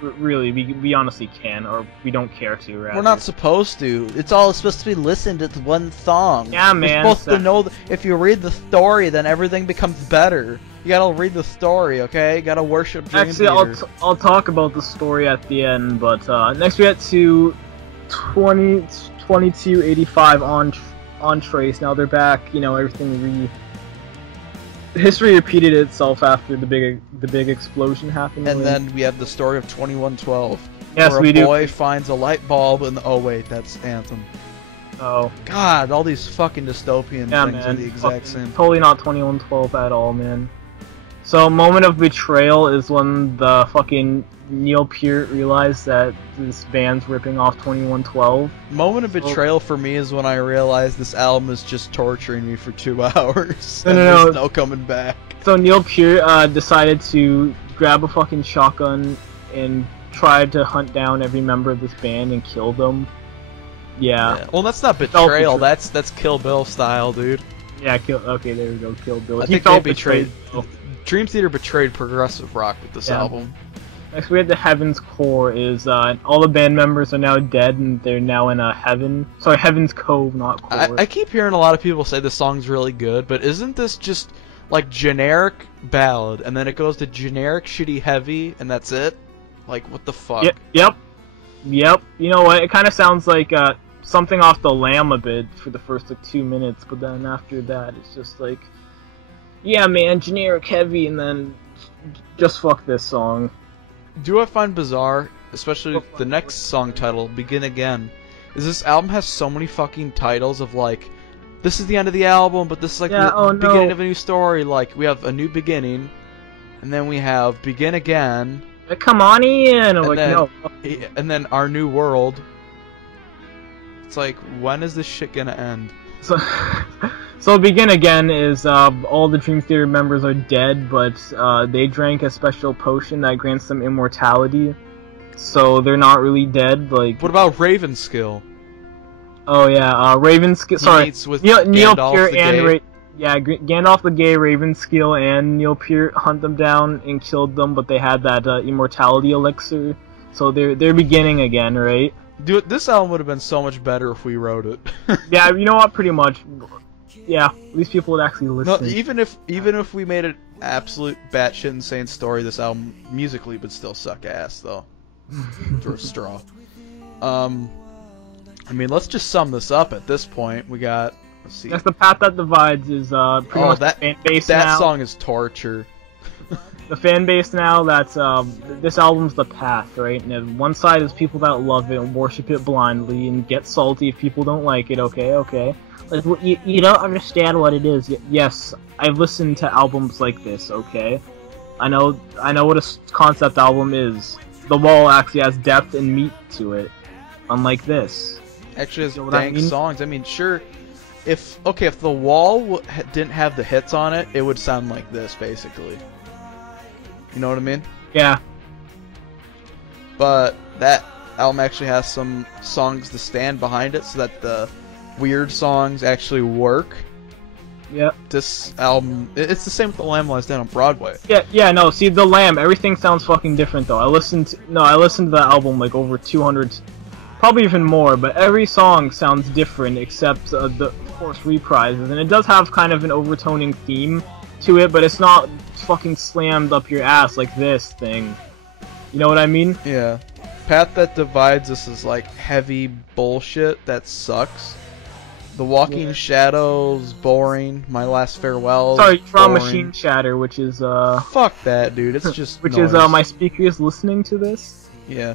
really, we honestly can, or we don't care to, rather. We're not supposed to. It's all supposed to be listened. It's one song. Yeah, man. You're supposed to know if you read the story, then everything becomes better. You gotta read the story, okay? You gotta worship Dream Actually, Theater. I'll talk about the story at the end, but next we get to 2285 on Trace. Now they're back, you know, history repeated itself after the big explosion happened. And then we have the story of 2112. Yes, where we do. a boy finds a light bulb and oh wait, that's Anthem. Oh. God, all these fucking dystopian things man. are the exact same. Totally not 2112 at all, man. So, moment of betrayal is when the fucking Neil Peart realized that this band's ripping off 2112. Moment of betrayal for me is when I realized this album is just torturing me for 2 hours. No, and no, there's no coming back. So Neil Peart decided to grab a fucking shotgun and try to hunt down every member of this band and kill them. Yeah. Well, that's not betrayal. That's Kill Bill style, dude. Yeah, okay, there we go, Kill Bill. I He think felt they betrayed. betrayed. Dream Theater betrayed progressive rock with this album. Next we have the Heaven's Core. Is all the band members are now dead and they're now in a heaven. Sorry, Heaven's Cove, not Core. I keep hearing a lot of people say this song's really good, but isn't this just like generic ballad and then it goes to generic shitty heavy and that's it? Like what the fuck? Yep. You know what? It kind of sounds like something off the Lamb a bit for the first like 2 minutes, but then after that it's just like, yeah, man, generic heavy, and then just fuck this song. Do I find bizarre, especially the next song title, Begin Again, is this album has so many fucking titles of like, this is the end of the album, but this is like the beginning of a new story. Like, we have A New Beginning, and then we have Begin Again. Come on in! I'm like, no. And then Our New World. It's like, when is this shit gonna end? So Begin Again is all the Dream Theater members are dead, but they drank a special potion that grants them immortality, so they're not really dead. Like, what about Ravenskill? Oh yeah, Ravenskill. Sorry, Neil Peart and Gandalf the Gay, Ravenskill, and Neil Peart hunt them down and killed them, but they had that immortality elixir, so they're beginning again, right? Dude, this album would have been so much better if we wrote it. Yeah, you know what? Pretty much. Yeah, these people would actually listen. No, even if we made an absolute batshit insane story, this album musically would still suck ass, though. For a straw. I mean, let's just sum this up at this point. We got. Let's see. Yes, The Path That Divides is pretty much the fan base now. That song is torture. The fan base now, that's this album's The Path, right? And one side is people that love it and worship it blindly and get salty if people don't like it. Okay. Like, you don't understand what it is. Yes, I've listened to albums like this, okay? I know what a concept album is. The Wall actually has depth and meat to it, unlike this. Actually has dank songs. I mean, sure, if The Wall didn't have the hits on it, it would sound like this, basically. You know what I mean? Yeah. But that album actually has some songs to stand behind it, so that the weird songs actually work. Yep. This album, it's the same with The Lamb Lies Down on Broadway. Yeah, no, see, The Lamb, everything sounds fucking different, though. I listened to the album, like, over 200, probably even more, but every song sounds different, except, of course, reprises, and it does have kind of an overtoning theme to it, but it's not fucking slammed up your ass like this thing. You know what I mean? Yeah. Path That Divides Us is, like, heavy bullshit that sucks. The Walking Shadows, boring. My Last Farewell. Sorry, Drum boring. Machine Shatter, which is Fuck that, dude. It's just which noise. is my speakers listening to this. Yeah.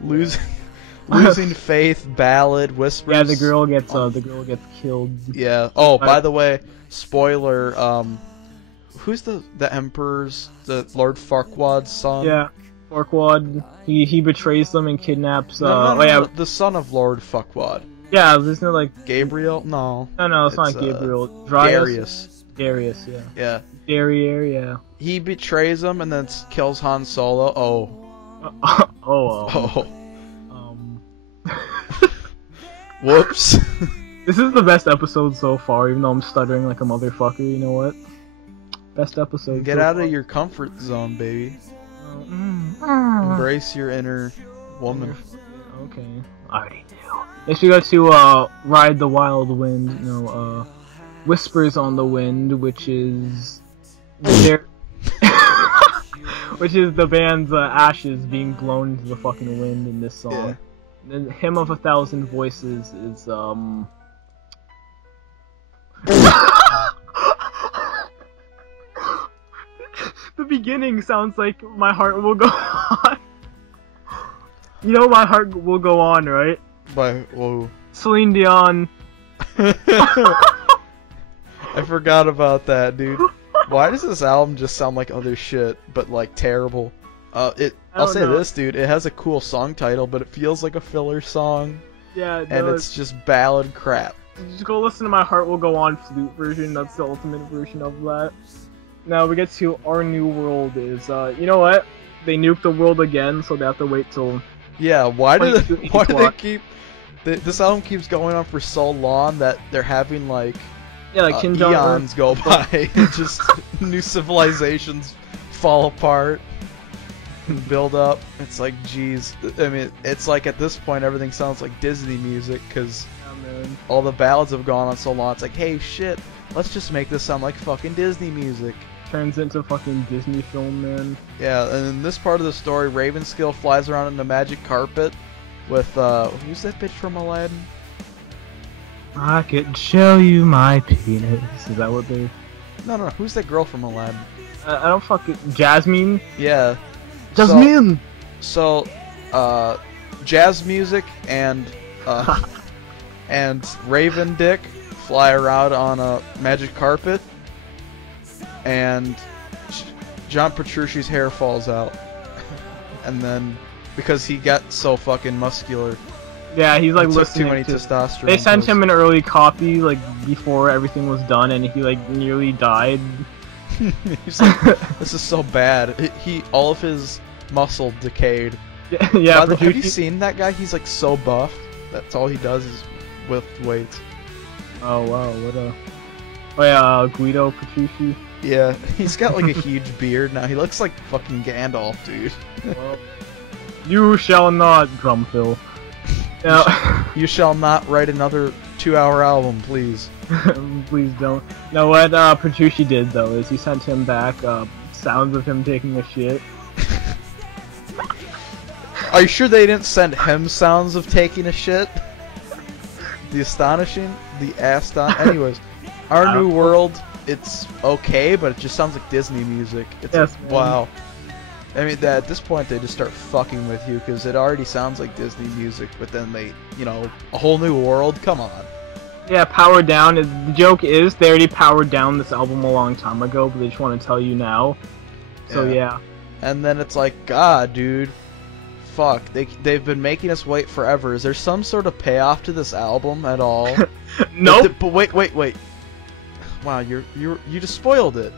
Losing Faith, Ballad, Whispers. Yeah, the girl gets killed. Yeah. Oh, by the way, spoiler. Who's the Emperor's, the Lord Farquaad's son? Yeah, Farquaad. He betrays them and kidnaps. No, the son of Lord Farquaad. Yeah, isn't it like Gabriel? No. No, it's not Gabriel. Darius. Darius, yeah. Yeah. Darius, yeah. He betrays him and then kills Han Solo. Oh, Oh. Whoops. This is the best episode so far, even though I'm stuttering like a motherfucker. You know what? Best episode. Get so out far. of your comfort zone, baby. Embrace your inner woman. Okay. I already knew. Next we got to Ride the Wild Wind. No, Whispers on the Wind, which is their which is the band's ashes being blown into the fucking wind in this song. Yeah. The Hymn of a Thousand Voices is the beginning sounds like My Heart Will Go On. You know My Heart Will Go On, right? By whoa. Celine Dion. I forgot about that, dude. Why does this album just sound like other shit, but like terrible? I'll say this, dude. It has a cool song title, but it feels like a filler song. Yeah, it and does. it's just ballad crap. Just go listen to My Heart Will Go On flute version. That's the ultimate version of that. Now we get to Our New World. Is you know what? They nuked the world again, so they have to wait till. Yeah, why do they keep? This album keeps going on for so long that they're having like. Yeah, like Kim Jong-un. Eons go by and just new civilizations fall apart and build up. It's like, geez. I mean, it's like at this point everything sounds like Disney music because all the ballads have gone on so long. It's like, hey, shit, let's just make this sound like fucking Disney music. Turns into fucking Disney film, man. Yeah, and in this part of the story, Ravenskill flies around in a magic carpet with, who's that bitch from Aladdin? I could show you my penis. Is that what they... No, who's that girl from Aladdin? I don't fucking... Jasmine? Yeah. Jasmine! So, jazz music and Raven Dick fly around on a magic carpet, and John Petrucci's hair falls out. And then, because he got so fucking muscular... Yeah, he's like listening too many testosterone. They sent him an early copy, like, before everything was done, and he, like, nearly died. He's like, this is so bad. All of his muscle decayed. Yeah, have you seen that guy? He's, like, so buff. That's all he does is lift weights. Oh, wow, what a... Oh, yeah, Guido Petrucci. Yeah, he's got, like, a huge beard now. He looks like fucking Gandalf, dude. Well, you shall not, Drumfill. You shall not write another 2-hour album, please. Please don't. No, what Petrucci did though is he sent him back sounds of him taking a shit. Are you sure they didn't send him sounds of taking a shit? The Astonishing, anyways, Our New World. It's okay, but it just sounds like Disney music. It's yes, like, wow. I mean, at this point, they just start fucking with you, because it already sounds like Disney music, but then they, a whole new world? Come on. Yeah, powered down. The joke is, they already powered down this album a long time ago, but they just want to tell you now. So, yeah. And then it's like, God, dude. Fuck. They've been making us wait forever. Is there some sort of payoff to this album at all? Nope. But wait. Wow, you just spoiled it.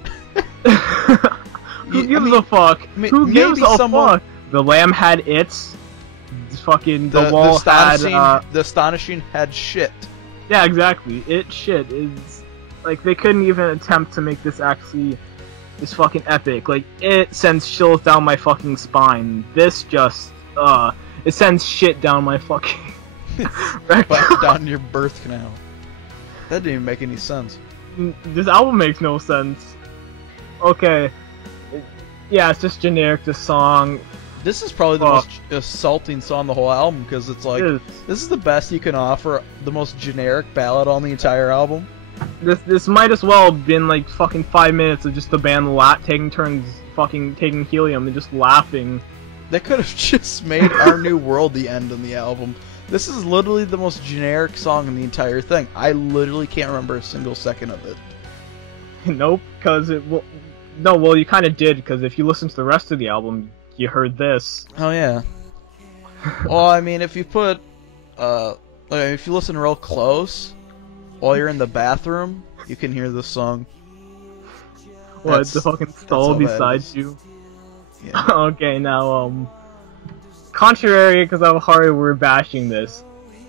Who gives a fuck? Who gives a fuck? The Lamb had its. Fucking the Wall had. The Astonishing had shit. Yeah, exactly. It shit is like they couldn't even attempt to make this actually is fucking epic. Like it sends chills down my fucking spine. This just it sends shit down my fucking down your birth canal. That didn't even make any sense. This album makes no sense. Okay. Yeah, it's just generic, this song. This is probably the most assaulting song on the whole album, because it's like, this is the best you can offer, the most generic ballad on the entire album. This might as well have been like fucking 5 minutes of just the band taking turns fucking taking helium and just laughing. They could have just made Our New World the end of the album. This is literally the most generic song in the entire thing. I literally can't remember a single second of it. Nope, because it will... No, well, you kind of did, because if you listen to the rest of the album, you heard this. Oh, yeah. Well, I mean, if you put... if you listen real close, while you're in the bathroom, you can hear this song. What, the fucking stall beside you? Yeah. Okay, now, contrary, because of how hard we're bashing this,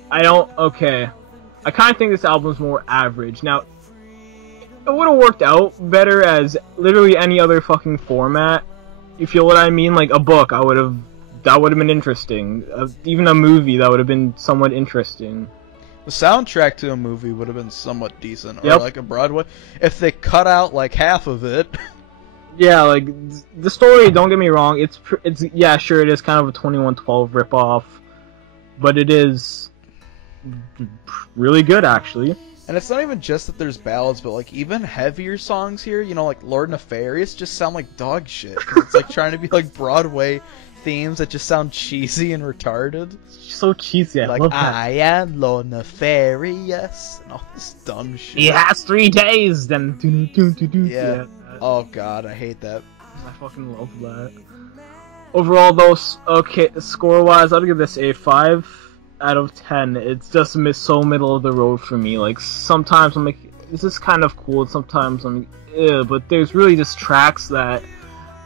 I kind of think this album's more average. Now, it would have worked out better as literally any other fucking format. You feel what I mean? Like a book, that would have been interesting. Even a movie, that would have been somewhat interesting. The soundtrack to a movie would have been somewhat decent, or Yep. like a Broadway, if they cut out like half of it. Yeah, like the story. Don't get me wrong. It's yeah, sure, it is kind of a 2112 ripoff, but it is really good actually. And it's not even just that there's ballads, but like even heavier songs here, you know, like Lord Nefarious, just sound like dog shit. 'Cause it's like trying to be like Broadway themes that just sound cheesy and retarded. So cheesy. I Like, love that. I am Lord Nefarious, and all this dumb shit. He has 3 days. Then Yeah. Oh god, I hate that. I fucking love that. Overall, though, okay, score-wise, I'd give this a 5 out of 10. It's just so middle of the road for me. Like, sometimes I'm like, this is kind of cool, and sometimes I'm like, ew, but there's really just tracks that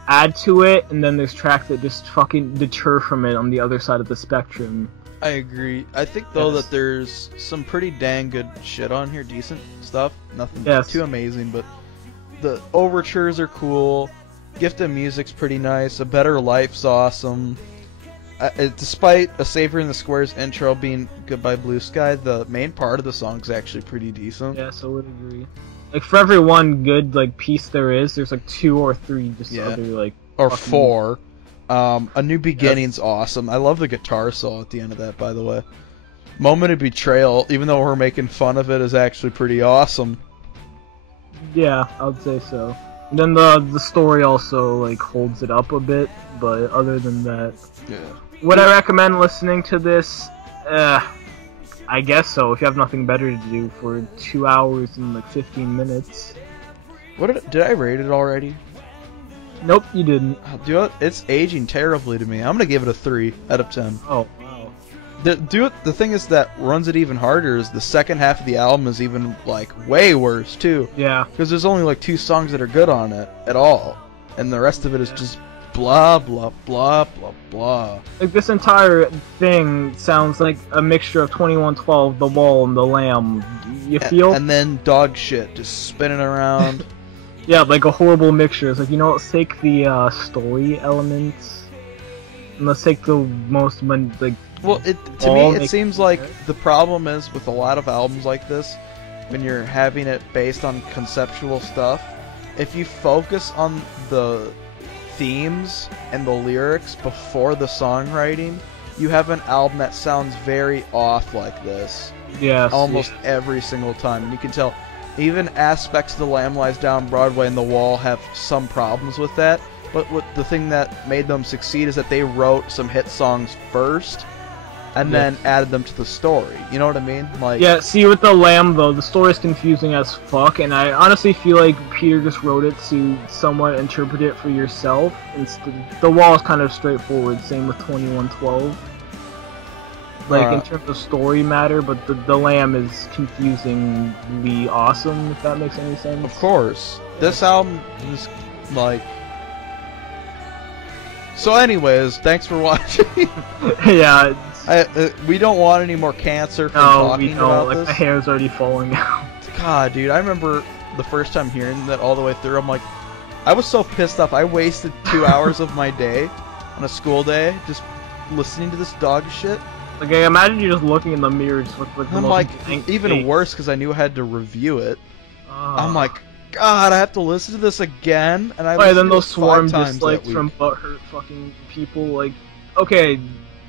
add to it, and then there's tracks that just fucking deter from it on the other side of the spectrum. I agree. I think, though, Yes. that there's some pretty dang good shit on here. Decent stuff. Nothing Yes. too amazing, but the overtures are cool. Gift of Music's pretty nice. A Better Life's awesome. Despite A Savior in the Squares intro being Goodbye Blue Sky, the main part of the song's actually pretty decent. Yes, I would agree. Like, for every one good, like, piece there is, there's, like, 2 or 3 just Yeah. other, like... Or fucking- 4. A New Beginning's awesome. I love the guitar solo at the end of that, by the way. Moment of Betrayal, even though we're making fun of it, is actually pretty awesome. Yeah, I would say so. And then the story also, like, holds it up a bit, but other than that... Yeah. Would I recommend listening to this? I guess so, if you have nothing better to do for 2 hours and, like, 15 minutes. What did I rate it already? Nope, you didn't. Dude, it's aging terribly to me. I'm gonna give it a 3 out of 10. Oh, wow. The thing is that runs it even harder is the second half of the album is even, like, way worse, too. Yeah. Because there's only, like, 2 songs that are good on it at all. And the rest of it is just blah, blah, blah, blah, blah. Like, this entire thing sounds like a mixture of 2112, The Wall, and The Lamb. You feel? And then dog shit just spinning around. Yeah, like a horrible mixture. It's like, you know, let's take the story elements, and let's take the most, like... Well, to me, it seems like the problem is with a lot of albums like this, when you're having it based on conceptual stuff, if you focus on the themes and the lyrics before the songwriting, you have an album that sounds very off like this. Yes. Almost every single time. And you can tell even aspects of The Lamb Lies Down, Broadway, and The Wall have some problems with that. But the thing that made them succeed is that they wrote some hit songs first and then added them to the story. You know what I mean? Like, yeah, see, with The Lamb, though, the story's confusing as fuck, and I honestly feel like Peter just wrote it to somewhat interpret it for yourself. The Wall is kind of straightforward, same with 2112. Like, in terms of story matter, but the Lamb is confusingly awesome, if that makes any sense. Of course. This album is, like... So anyways, thanks for watching. Yeah, we don't want any more cancer from no, talking we don't. about Like, this. my hair's already falling out. God, dude, I remember the first time hearing that all the way through. I'm like, I was so pissed off. I wasted 2 hours of my day on a school day just listening to this dog shit. Like, I imagine you just looking in the mirror, just with like the I'm most like, blank even face. worse because I knew I had to review it. Ah. I'm like, God, I have to listen to this again, and I Why listened then to those it 5 swarm times dislikes that from week. butthurt fucking people, like, okay,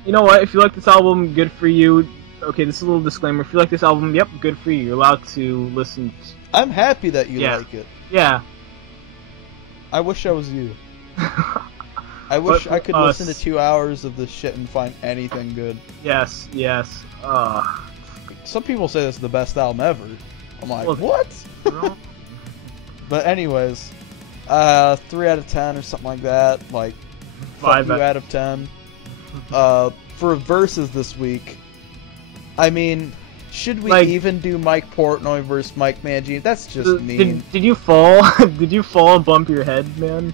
you know what, if you like this album, good for you. Okay, this is a little disclaimer, if you like this album, yep, good for you, you're allowed to listen I'm happy that you Yeah. like it. yeah. I wish I was you. I wish But I could us- listen to 2 hours of this shit and find anything good. Yes, yes, Some people say this is the best album ever. I'm like, Well, what? no. But anyways, 3 out of 10 or something like that. Like, fuck 5 you out of 10. For verses this week, I mean, should we Like- even do Mike Portnoy versus Mike Mangini? That's just mean. Did you fall? Did you fall and bump your head, man?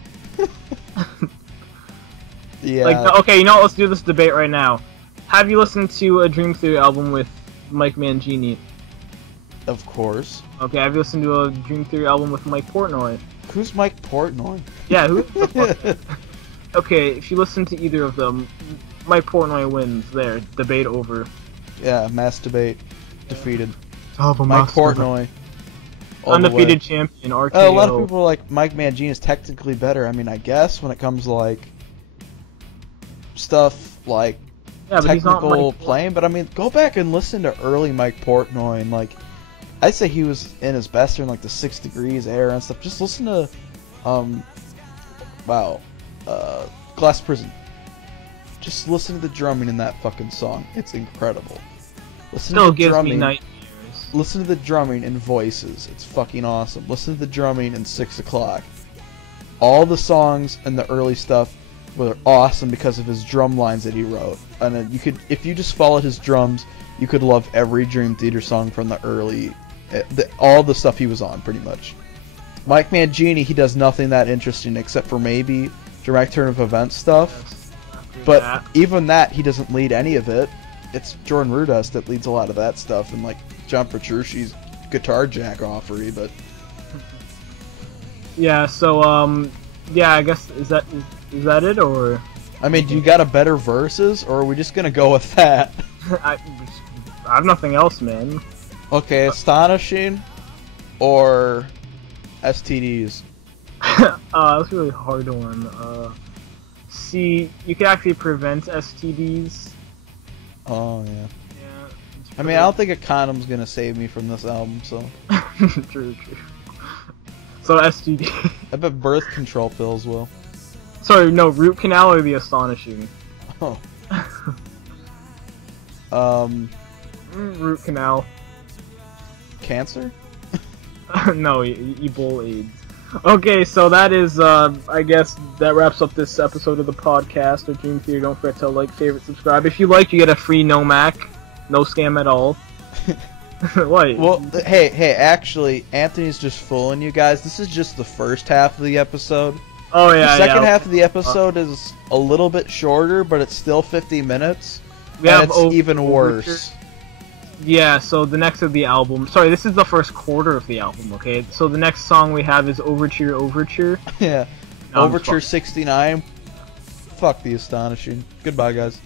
Yeah. Like, okay, you know what? Let's do this debate right now. Have you listened to a Dream Theater album with Mike Mangini? Of course. Okay, have you listened to a Dream Theater album with Mike Portnoy? Who's Mike Portnoy? Yeah, who the fuck? Okay, if you listen to either of them, Mike Portnoy wins. There, debate over. Yeah, mass debate. Defeated. Oh, Mike Portnoy. all the way. Undefeated champion, RKO. A lot of people are like, Mike Mangini is technically better. I mean, I guess when it comes to like stuff like technical playing, but I mean, go back and listen to early Mike Portnoy, and like, I'd say he was in his best in like the 6 Degrees era and stuff. Just listen to, Glass Prison. Just listen to the drumming in that fucking song. It's incredible. Listen Still to the gives drumming. me nightmares. Listen to the drumming in Voices. It's fucking awesome. Listen to the drumming in 6 O'Clock. All the songs and the early stuff were awesome because of his drum lines that he wrote. And you could, if you just followed his drums, you could love every Dream Theater song from the early, all the stuff he was on, pretty much. Mike Mangini, he does nothing that interesting except for maybe direct turn of events stuff. But even that, he doesn't lead any of it. It's Jordan Rudess that leads a lot of that stuff, and like John Petrucci's guitar jack offery, but yeah. So yeah, I guess is that it, or I mean, do you got a better verses, or are we just gonna go with that? I have nothing else, man. Okay, Astonishing or STDs? That's a really hard one. See, you can actually prevent STDs. Oh, yeah. Yeah. I mean, I don't think a condom's gonna save me from this album, so... True. So, STD. I bet birth control pills will. Sorry, no, root canal or the Astonishing? Oh. Root canal. Cancer? No, Ebola AIDS. Okay, so that is, I guess that wraps up this episode of the podcast of Dream Theater. Don't forget to like, favorite, subscribe. If you like, you get a free no Mac. No scam at all. What? Well, hey, actually, Anthony's just fooling you guys. This is just the first half of the episode. Oh, yeah, The second half of the episode is a little bit shorter, but it's still 50 minutes. And it's even worse. Yeah, so the next of the album... Sorry, this is the first quarter of the album, okay? So the next song we have is Overture. Yeah. Overture 69. Fuck the Astonishing. Goodbye, guys.